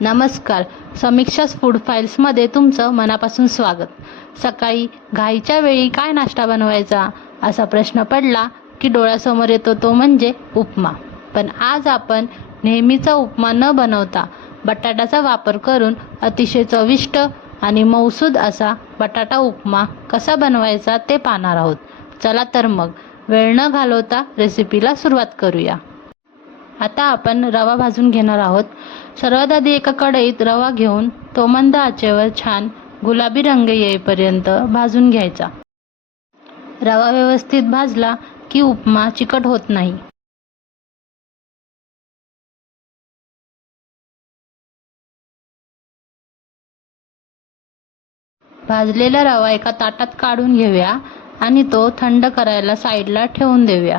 नमस्कार. समीक्षास फूड फाइल्समध्ये तुमचं मनापासून स्वागत. सकाळी घाईच्या वेळी काय नाश्ता बनवायचा असा प्रश्न पडला की डोळ्यासमोर येतो तो म्हणजे उपमा. पण आज आपण नेहमीचा उपमा न बनवता बटाट्याचा वापर करून अतिशय चविष्ट आणि मऊसूद असा बटाटा उपमा कसा बनवायचा ते पाहणार आहोत. चला तर मग वेळ न घालवता रेसिपीला सुरुवात करूया. आता आपण रवा भाजून घेणार आहोत. सर्वात आधी एका कढईत रवा घेऊन तो मंद आचेवर छान गुलाबी रंग येईपर्यंत भाजून घ्यायचा. रवा व्यवस्थित भाजला की उपमा चिकट होत नाही. भाजलेला रवा एका ताटात काढून घेऊया आणि तो थंड करायला साईडला ठेवून देऊया.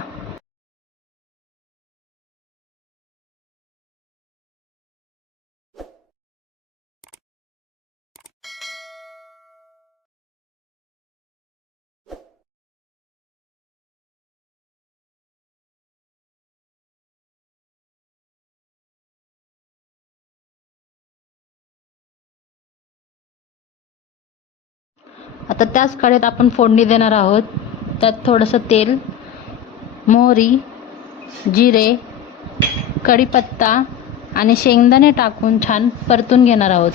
आता त्याच कढईत आपण फोडणी देणार आहोत. त्यात थोडंसं तेल, मोहरी, जिरे, कढीपत्ता आणि शेंगदाणे टाकून छान परतून घेणार आहोत.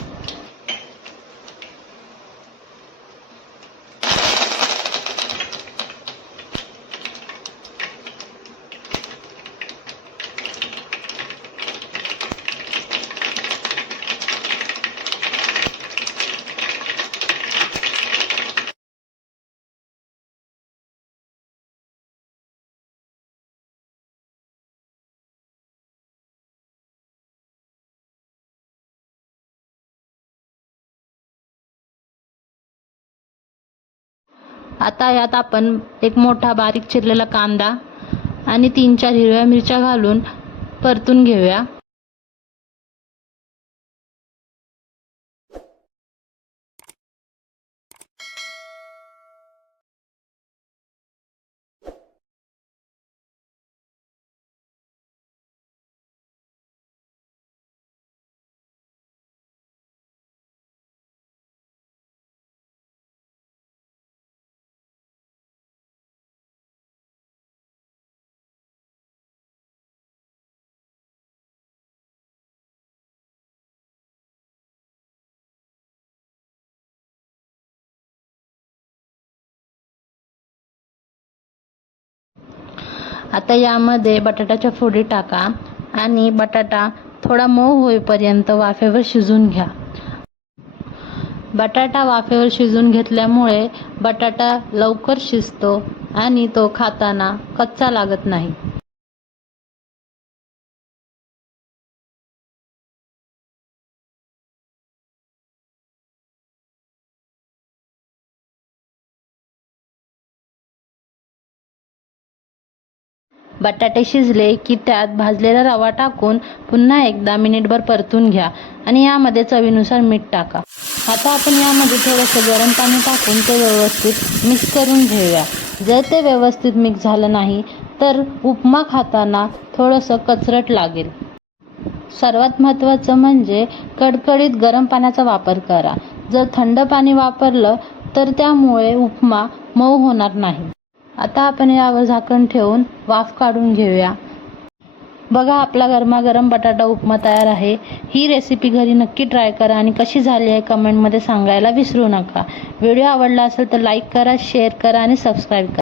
आता यात आपण एक मोठा बारीक चिरलेला कांदा आणि 3-4 हिरव्या मिरच्या घालून परतून घेऊया. आता यामध्ये बटाट्याच्या फोडी टाका आणि बटाटा थोडा मऊ होईपर्यंत वाफेवर शिजवून घ्या. बटाटा वाफेवर शिजवून घेतल्यामुळे बटाटा लवकर शिजतो आणि तो खाताना कच्चा लागत नाही. बटाटे शिजले की त्यात भाजलेला रवा टाकून पुन्हा एकदा मिनिटभर परतून घ्या आणि यामध्ये चवीनुसार मीठ टाका. आता आपण यामध्ये थोडंसं गरम पाणी टाकून ते व्यवस्थित मिक्स करून घेऊया. जर ते व्यवस्थित मिक्स झालं नाही तर उपमा खाताना थोडंसं कचरट लागेल. सर्वात महत्त्वाचं म्हणजे कडकडीत गरम पाण्याचा वापर करा. जर थंड पाणी वापरलं तर त्यामुळे उपमा मऊ होणार नाही. आता आपण यावर झाकण ठेवून वाफ काढून घेऊया. बघा, आपला गरमागरम बटाटा उपमा तयार आहे. ही रेसिपी घरी नक्की ट्राय करा आणि कशी झाली आहे कमेंटमध्ये सांगायला विसरू नका. व्हिडिओ आवडला असेल तर लाईक करा, शेअर करा आणि सबस्क्राईब करा.